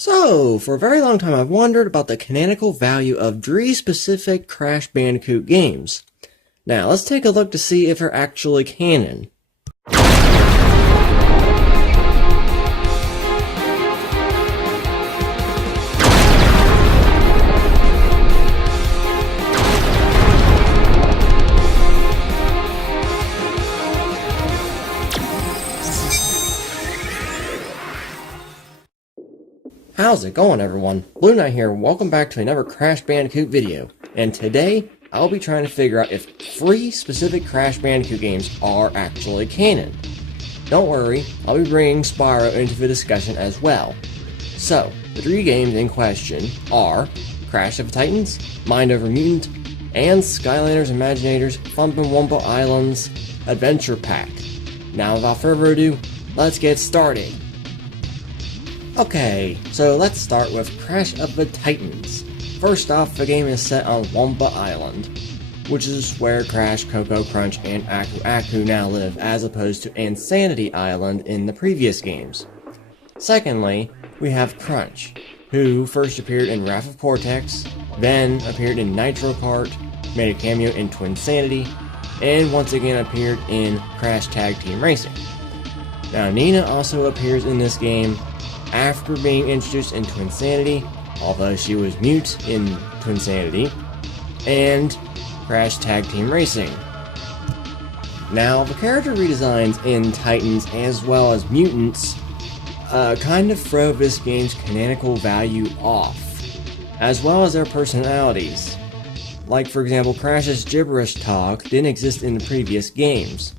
So, for a very long time I've wondered about the canonical value of 3 specific Crash Bandicoot games. Now, let's take a look to see if they're actually canon. How's it going, everyone? Blueknight here, welcome back to another Crash Bandicoot video. And today, I'll be trying to figure out if 3 specific Crash Bandicoot games are actually canon. Don't worry, I'll be bringing Spyro into the discussion as well. So, the 3 games in question are Crash of the Titans, Mind Over Mutant, and Skylanders Imaginators Thumpin' Wumpa Islands Adventure Pack. Now, without further ado, let's get started. Okay, so let's start with Crash of the Titans. First off, the game is set on Wumpa Island, which is where Crash, Coco, Crunch, and Aku Aku now live, as opposed to Insanity Island in the previous games. Secondly, we have Crunch, who first appeared in Wrath of Cortex, then appeared in Nitro Kart, made a cameo in Twinsanity, and once again appeared in Crash Tag Team Racing. Now, Nina also appears in this game after being introduced in Twinsanity, although she was mute in Twinsanity, and Crash Tag Team Racing. Now, the character redesigns in Titans as well as Mutants kind of throw this game's canonical value off, as well as their personalities. Like, for example, Crash's gibberish talk didn't exist in the previous games.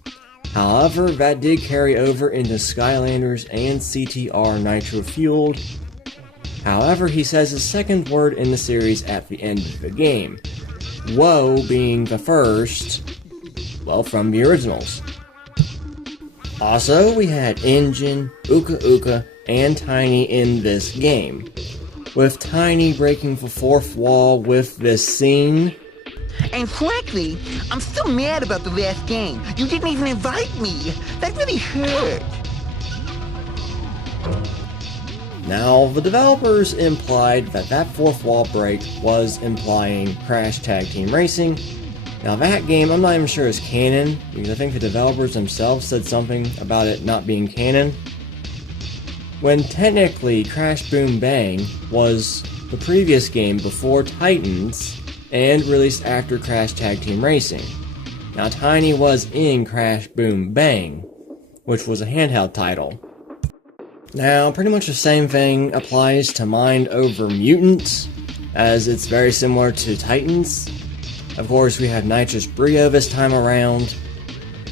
However, that did carry over into Skylanders and CTR Nitro Fueled. However, he says his second word in the series at the end of the game. Whoa being the first, well, from the originals. Also, we had Engine, Uka Uka, and Tiny in this game, with Tiny breaking the fourth wall with this scene. And frankly, I'm still mad about the last game. You didn't even invite me. That really hurt. Now, the developers implied that fourth wall break was implying Crash Tag Team Racing. Now, that game, I'm not even sure is canon, because I think the developers themselves said something about it not being canon. When technically Crash Boom Bang was the previous game before Titans, and released after Crash Tag Team Racing. Now, Tiny was in Crash Boom Bang, which was a handheld title. Now, pretty much the same thing applies to Mind Over Mutant, as it's very similar to Titans. Of course, we have Nitrous Brio this time around,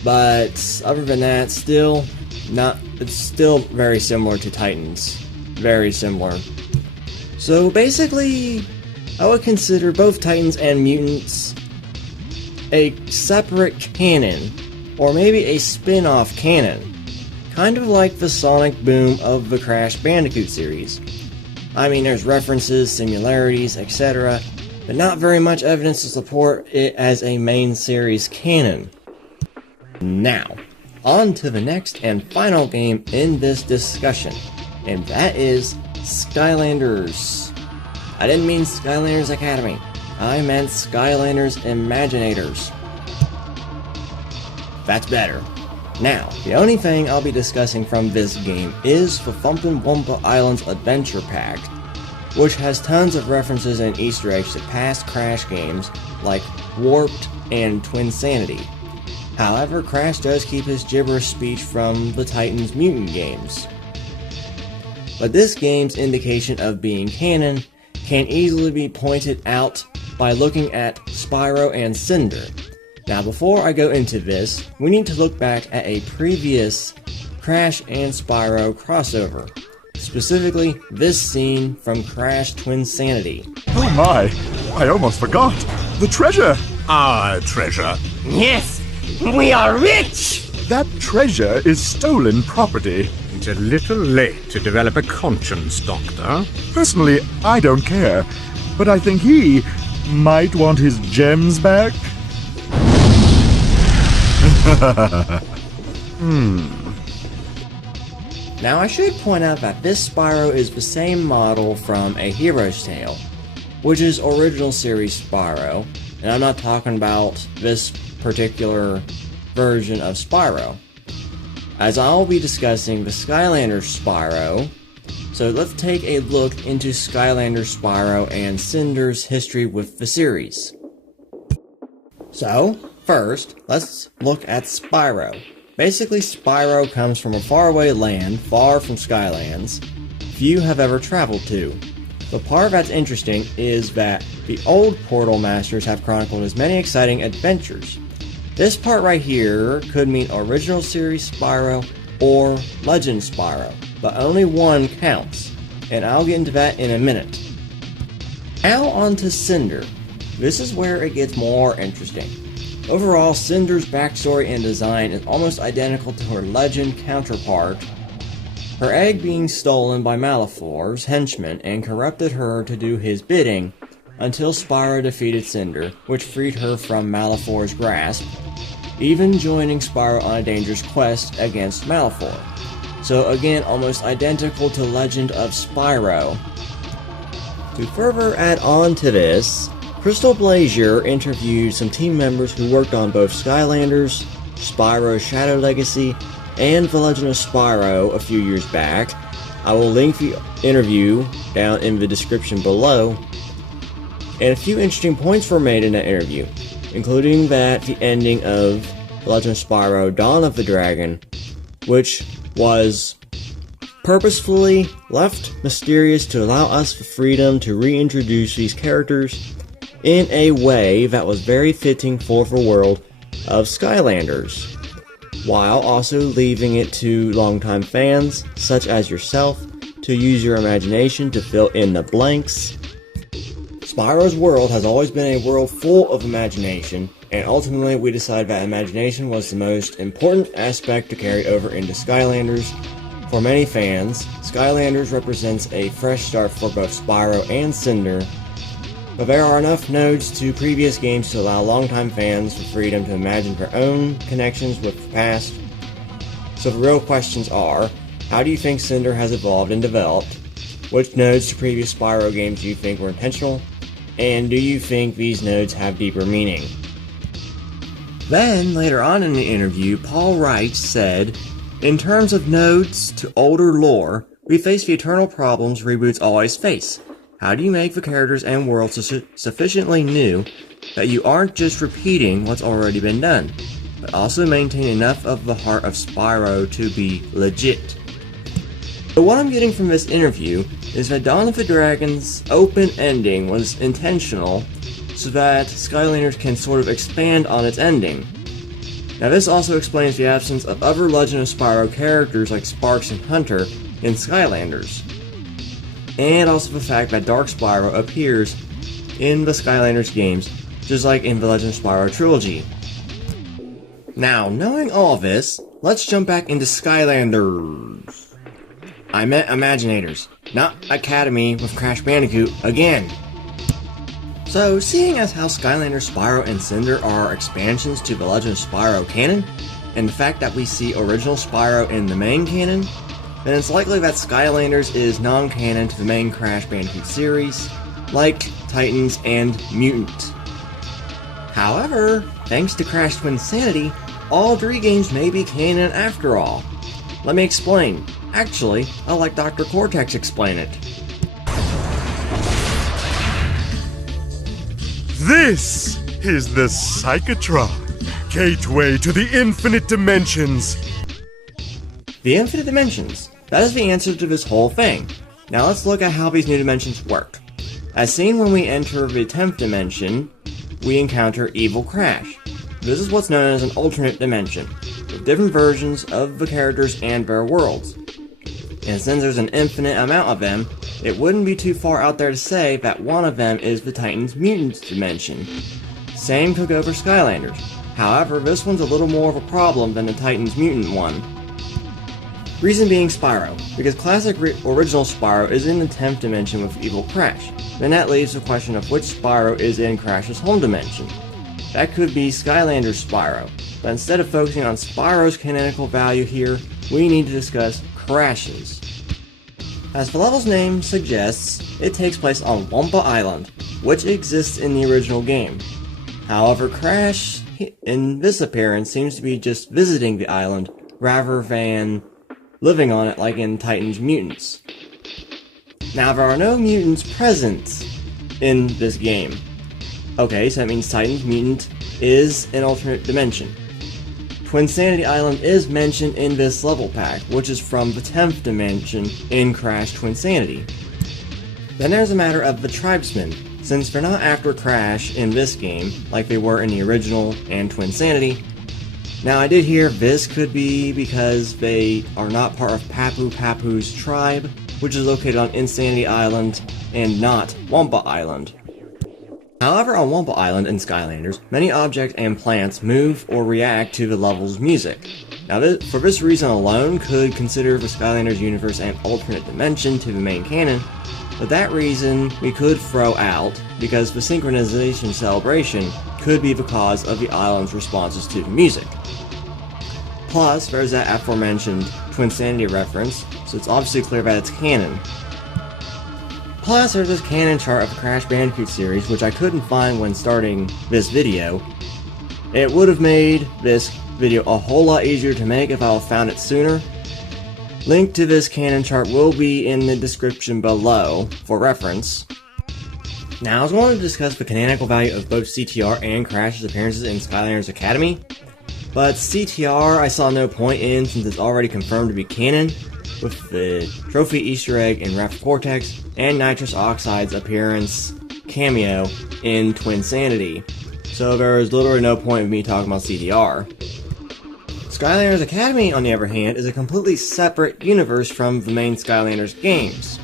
but other than that, it's still very similar to Titans. Very similar. So basically, I would consider both Titans and Mutants a separate canon, or maybe a spin-off canon, kind of like the Sonic Boom of the Crash Bandicoot series. I mean, there's references, similarities, etc., but not very much evidence to support it as a main series canon. Now, on to the next and final game in this discussion, and that is Skylanders. I didn't mean Skylanders Academy. I meant Skylanders Imaginators. That's better. Now, the only thing I'll be discussing from this game is the Thumpin' Wumpa Islands Adventure Pack, which has tons of references and Easter eggs to past Crash games like Warped and Twinsanity. However, Crash does keep his gibberish speech from the Titans Mutant games. But this game's indication of being canon can easily be pointed out by looking at Spyro and Cinder. Now, before I go into this, we need to look back at a previous Crash and Spyro crossover. Specifically, this scene from Crash Twinsanity. Oh my, I almost forgot. The treasure! Our treasure. Yes, we are rich! That treasure is stolen property. It's a little late to develop a conscience, Doctor. Personally, I don't care, but I think he might want his gems back. Now I should point out that this Spyro is the same model from A Hero's Tale, which is original series Spyro, and I'm not talking about this particular version of Spyro, as I'll be discussing the Skylanders Spyro. So let's take a look into Skylanders Spyro and Cinder's history with the series. So, first, let's look at Spyro. Basically, Spyro comes from a faraway land, far from Skylands, few have ever traveled to. The part that's interesting is that the old Portal Masters have chronicled as many exciting adventures. This part right here could mean original series Spyro or Legend Spyro, but only one counts, and I'll get into that in a minute. Now on to Cinder. This is where it gets more interesting. Overall, Cinder's backstory and design is almost identical to her Legend counterpart, her egg being stolen by Malefor's henchmen and corrupted her to do his bidding until Spyro defeated Cinder, which freed her from Malefor's grasp, even joining Spyro on a dangerous quest against Malefor. So again, almost identical to Legend of Spyro. To further add on to this, CrystalBlazier interviewed some team members who worked on both Skylanders, Spyro's Shadow Legacy, and The Legend of Spyro a few years back. I will link the interview down in the description below. And a few interesting points were made in that interview, including that the ending of The Legend of Spyro Dawn of the Dragon, which was purposefully left mysterious to allow us the freedom to reintroduce these characters in a way that was very fitting for the world of Skylanders, while also leaving it to longtime fans, such as yourself, to use your imagination to fill in the blanks. Spyro's world has always been a world full of imagination, and ultimately we decided that imagination was the most important aspect to carry over into Skylanders. For many fans, Skylanders represents a fresh start for both Spyro and Cinder, but there are enough nodes to previous games to allow longtime fans the freedom to imagine their own connections with the past. So the real questions are, how do you think Cinder has evolved and developed? Which nodes to previous Spyro games do you think were intentional? And do you think these nodes have deeper meaning? Then, later on in the interview, Paul Wright said, "In terms of nodes to older lore, we face the eternal problems reboots always face. How do you make the characters and worlds sufficiently new that you aren't just repeating what's already been done, but also maintain enough of the heart of Spyro to be legit?" So what I'm getting from this interview is that Dawn of the Dragon's open ending was intentional so that Skylanders can sort of expand on its ending. Now this also explains the absence of other Legend of Spyro characters like Sparks and Hunter in Skylanders, and also the fact that Dark Spyro appears in the Skylanders games, just like in the Legend of Spyro trilogy. Now, knowing all this, let's jump back into Skylanders. I meant Imaginators, not Academy with Crash Bandicoot again. So, seeing as how Skylanders Spyro and Cinder are expansions to the Legend of Spyro canon, and the fact that we see original Spyro in the main canon, then it's likely that Skylanders is non-canon to the main Crash Bandicoot series, like Titans and Mutant. However, thanks to Crash Twin's sanity, all 3 games may be canon after all. Let me explain. Actually, I'll let Dr. Cortex explain it. This is the Psychotron, gateway to the infinite dimensions. The infinite dimensions. That is the answer to this whole thing. Now let's look at how these new dimensions work. As seen when we enter the 10th dimension, we encounter Evil Crash. This is what's known as an alternate dimension, with different versions of the characters and their worlds. And since there's an infinite amount of them, it wouldn't be too far out there to say that one of them is the Titans Mutant dimension. Same could go for Skylanders. However, this one's a little more of a problem than the Titans Mutant one. Reason being Spyro, because classic original Spyro is in the 10th dimension with Evil Crash. Then that leaves the question of which Spyro is in Crash's home dimension. That could be Skylanders Spyro, but instead of focusing on Spyro's canonical value here, we need to discuss crashes. As the level's name suggests, it takes place on Wampa Island, which exists in the original game. However, Crash, in this appearance, seems to be just visiting the island, rather than living on it like in Titans Mutants. Now, there are no mutants present in this game. Okay, so that means Titans Mutant is an alternate dimension. Twinsanity Island is mentioned in this level pack, which is from the 10th dimension in Crash Twinsanity. Then there's a matter of the Tribesmen, since they're not after Crash in this game, like they were in the original and Twinsanity. Now, I did hear this could be because they are not part of Papu Papu's tribe, which is located on Insanity Island and not Wampa Island. However, on Wampa Island in Skylanders, many objects and plants move or react to the level's music. Now, for this reason alone, could consider the Skylanders universe an alternate dimension to the main canon, but that reason we could throw out, because the synchronization celebration could be the cause of the island's responses to the music. Plus, there's that aforementioned Twinsanity reference, so it's obviously clear that it's canon. Plus, there's this Canon Chart of the Crash Bandicoot series, which I couldn't find when starting this video. It would have made this video a whole lot easier to make if I had found it sooner. Link to this Canon Chart will be in the description below for reference. Now, I was wanting to discuss the canonical value of both CTR and Crash's appearances in Skylanders Academy, but CTR I saw no point in since it's already confirmed to be canon, with the trophy Easter egg in Raptor Cortex and Nitrous Oxide's appearance cameo in Twinsanity, so there is literally no point of me talking about CTR. Skylanders Academy, on the other hand, is a completely separate universe from the main Skylanders games,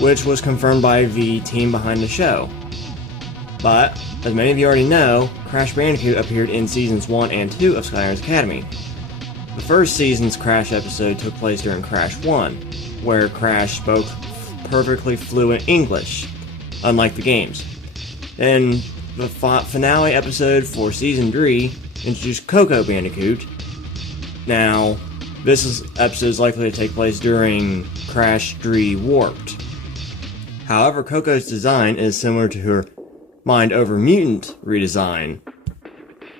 which was confirmed by the team behind the show. But, as many of you already know, Crash Bandicoot appeared in Seasons 1 and 2 of Skylanders Academy. The first season's Crash episode took place during Crash 1, where Crash spoke perfectly fluent English, unlike the games. Then, the finale episode for Season 3 introduced Coco Bandicoot. Now, this episode is likely to take place during Crash 3 Warped. However, Coco's design is similar to her Mind Over Mutant redesign.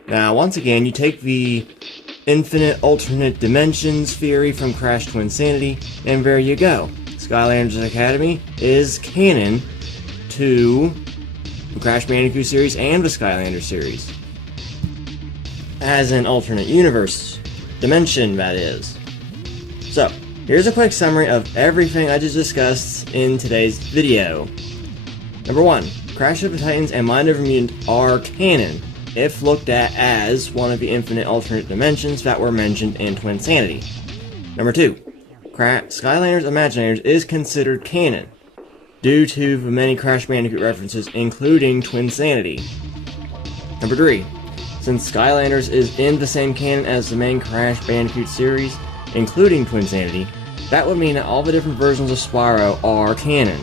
Now, once again, you take the infinite alternate dimensions theory from Crash Twinsanity, and there you go. Skylanders Academy is canon to the Crash Bandicoot series and the Skylanders series. As an alternate universe dimension, that is. So, here's a quick summary of everything I just discussed in today's video. Number 1. Crash of the Titans and Mind Over Mutant are canon, if looked at as one of the infinite alternate dimensions that were mentioned in Twinsanity. Number 2. Skylanders Imaginators is considered canon, due to the many Crash Bandicoot references, including Twinsanity. Number 3. Since Skylanders is in the same canon as the main Crash Bandicoot series, including Twinsanity, that would mean that all the different versions of Spyro are canon.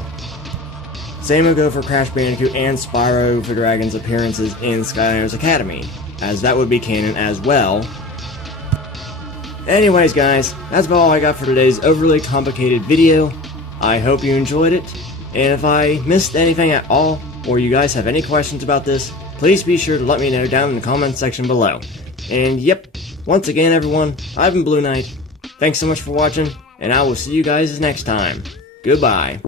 Same would go for Crash Bandicoot and Spyro the Dragon's appearances in Skylanders Academy, as that would be canon as well. Anyways guys, that's about all I got for today's overly complicated video. I hope you enjoyed it, and if I missed anything at all, or you guys have any questions about this, please be sure to let me know down in the comments section below. And yep, once again everyone, I've been Blueknight. Thanks so much for watching, and I will see you guys next time. Goodbye.